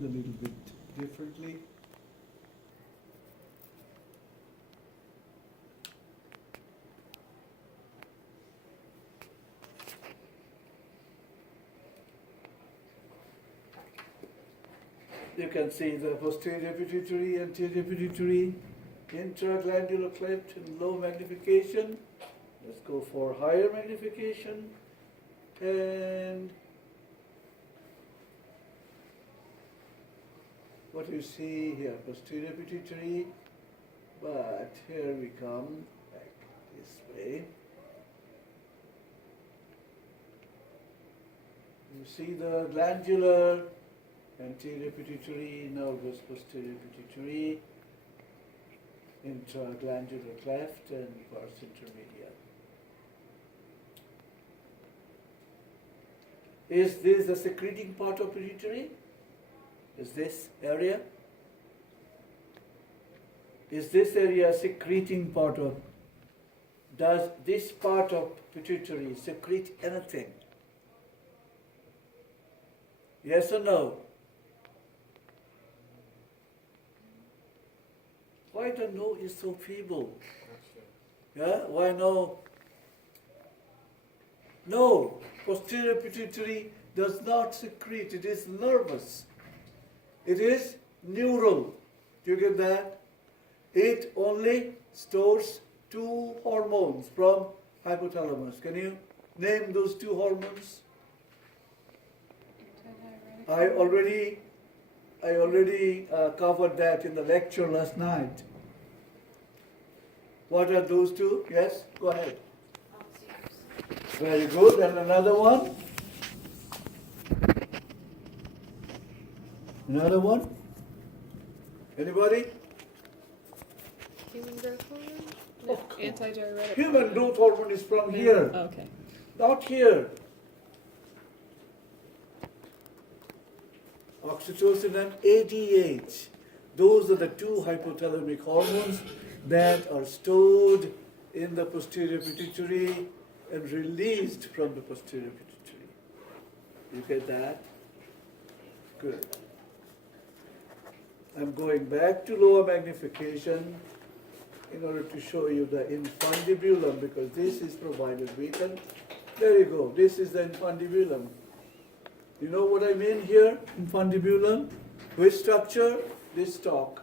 a little bit differently. You can see the posterior pituitary, anterior pituitary, intraglandular cleft in low magnification. Let's go for higher magnification. And what you see here, posterior pituitary, but here we come back this way. You see the glandular, anterior pituitary, nervous posterior pituitary, intraglandular cleft, and pars intermedia. Is this the secreting part of pituitary? Is this area? Is this area secreting part of? Does this part of pituitary secrete anything? Yes or no? Why the no is so feeble? Yeah, why no? No, posterior pituitary does not secrete, it is nervous. It is neural. Do you get that? It only stores two hormones from hypothalamus. Can you name those two hormones? I already covered that in the lecture last night. What are those two? Yes, go ahead. Very good. And another one? Another one? Anybody? Human growth hormone? No, antidiuretic. Human growth hormone is from here, Okay. not here. Oxytocin and ADH. Those are the two hypothalamic hormones that are stored in the posterior pituitary and released from the posterior pituitary. You get that? Good. I'm going back to lower magnification in order to show you the infundibulum, because this is provided with. And there you go. This is the infundibulum. You know what I mean here? Infundibulum. Which structure? This stalk.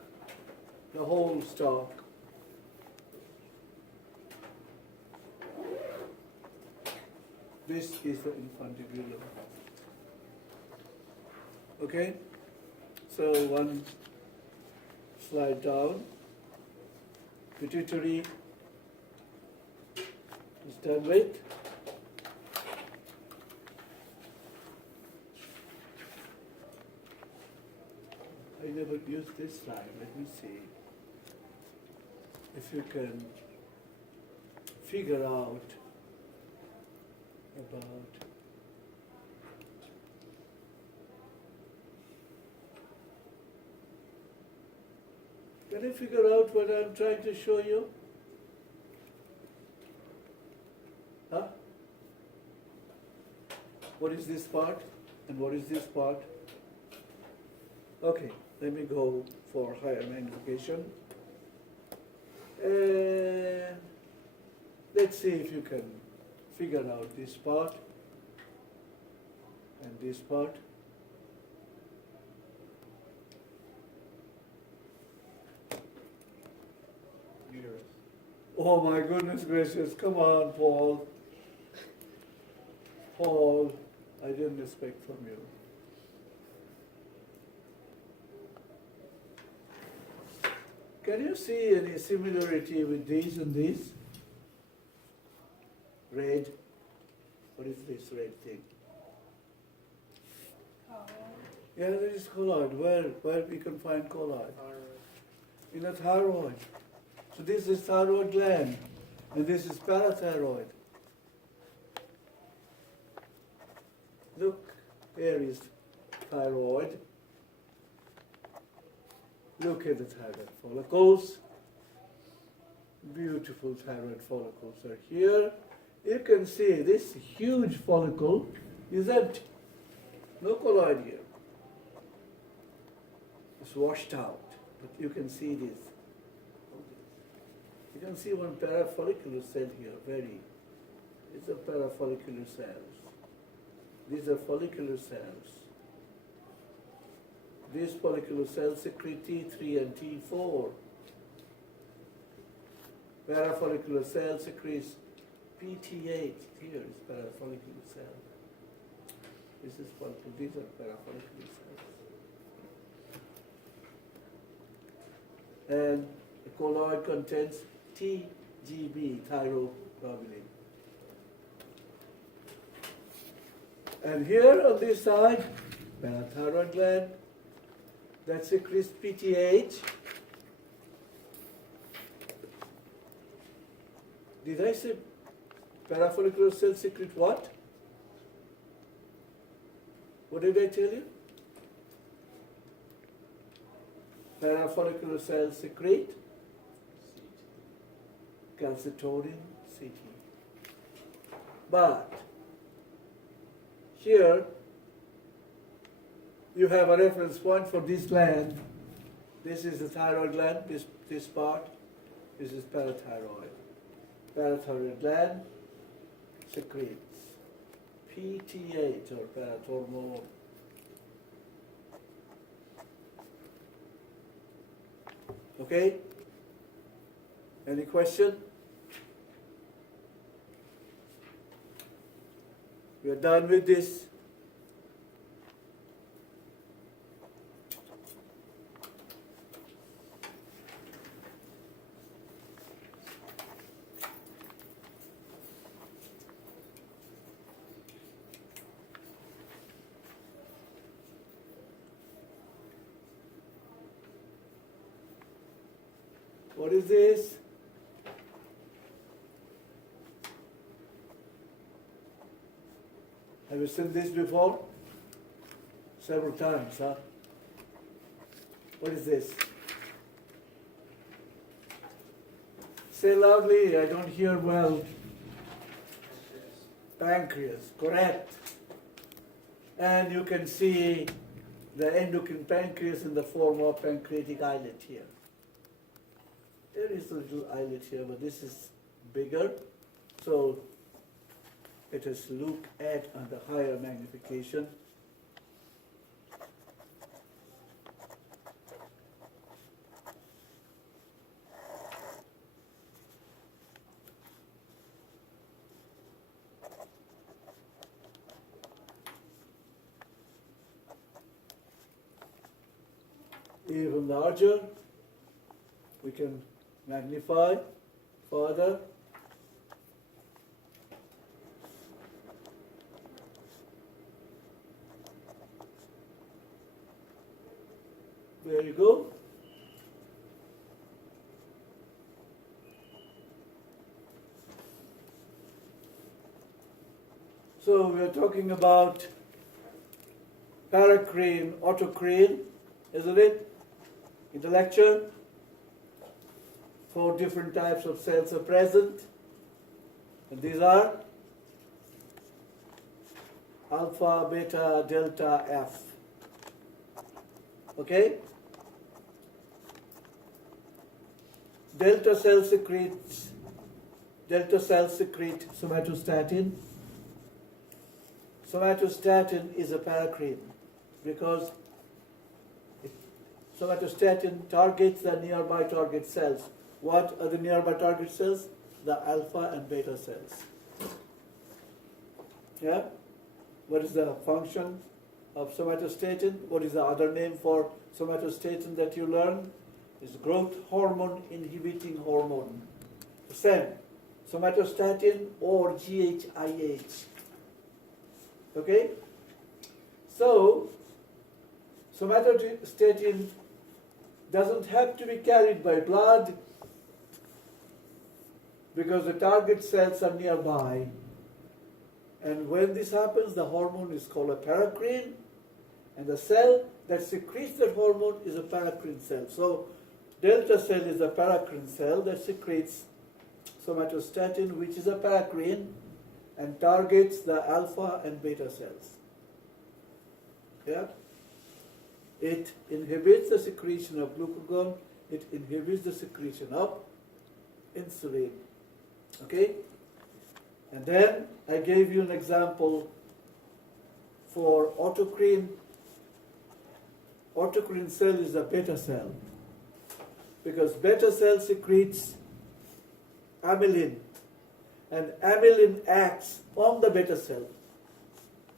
The whole stalk. This is the infundibulum. Okay? So one slide down. Pituitary is done with. I never used this slide. Let me see if you can figure out about can you figure out what I'm trying to show you? Huh? What is this part and what is this part? Okay, let me go for higher magnification. And let's see if you can figure out this part and this part. Uterus. Oh my goodness gracious, come on, Paul. Paul, I didn't expect from you. Can you see any similarity with these and these? Red. What is this red thing? Yeah, there is colloid. Where we can find colloid? In the thyroid. So this is thyroid gland, and this is parathyroid. Look, here is thyroid. Look at the thyroid follicles. Beautiful thyroid follicles are here. You can see this huge follicle is empty. No colloid here. It's washed out, but you can see this. You can see one parafollicular cell here, these are parafollicular cells. These are follicular cells. These follicular cells secrete T3 and T4. Parafollicular cell secretes PTH. Here is parafollicular cell. This is follicle. These are parafollicular cells. And the colloid contains TGB, thyroglobulin. And here on this side, parathyroid gland that secretes PTH. Did I say parafollicular cells secrete what? What did I tell you? Parafollicular cells secrete calcitonin CT. But here you have a reference point for this gland. This is the thyroid gland, this part. This is parathyroid. Parathyroid gland secretes PTH or parathormone. Okay? Any question? We are done with this. What is this? Have you seen this before? Several times, huh? What is this? Say loudly, I don't hear well. Pancreas, correct. And you can see the endocrine pancreas in the form of pancreatic islet here. There is a little islet here, but this is bigger. So let us look at on the higher magnification. Even larger, we can magnify further. There you go. So we are talking about paracrine, autocrine, isn't it? In the lecture, 4 different types of cells are present, and these are alpha, beta, delta, F. Okay? Delta cells secrete somatostatin. Somatostatin is a paracrine because somatostatin targets the nearby target cells. What are the nearby target cells? The alpha and beta cells. Yeah? What is the function of somatostatin? What is the other name for somatostatin that you learn? It's growth hormone inhibiting hormone. The same. Somatostatin or GHIH. Okay? So, somatostatin doesn't have to be carried by blood because the target cells are nearby. And when this happens, the hormone is called a paracrine, and the cell that secretes that hormone is a paracrine cell. So, delta cell is a paracrine cell that secretes somatostatin, which is a paracrine, and targets the alpha and beta cells. Yeah? It inhibits the secretion of glucagon. It inhibits the secretion of insulin. Okay? And then I gave you an example for autocrine. Autocrine cell is a beta cell, because beta cell secretes amylin, and amylin acts on the beta cell.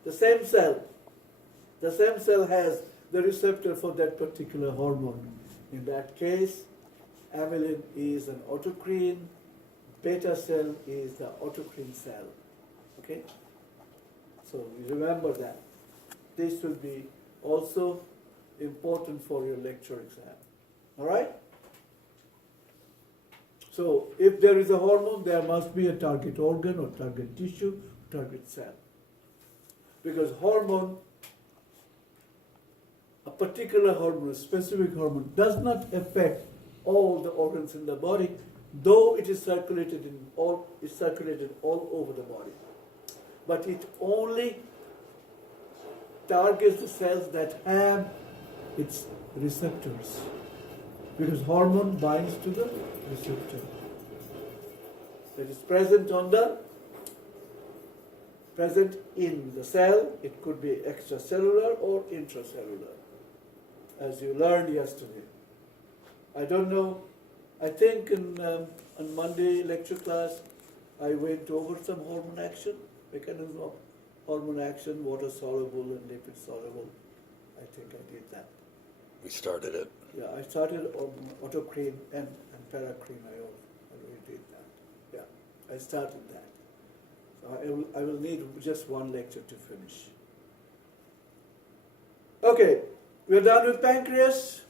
The same cell has the receptor for that particular hormone. In that case, amylin is an autocrine, beta cell is the autocrine cell. Okay? So you remember that. This will be also important for your lecture exam. All right? So if there is a hormone, there must be a target organ or target tissue, target cell. Because hormone, a particular hormone, a specific hormone, does not affect all the organs in the body, though it is circulated all over the body. But it only targets the cells that have its receptors, because hormone binds to the receptor that is present in the cell. It could be extracellular or intracellular, as you learned yesterday. I don't know, I think on Monday lecture class I went over some hormone action, mechanism of hormone action, water soluble and lipid soluble. I think I did that. We started it. Yeah, I started on autocrine and paracrine. I already did that. Yeah, I started that. So I will need just one lecture to finish. Okay, we're done with pancreas.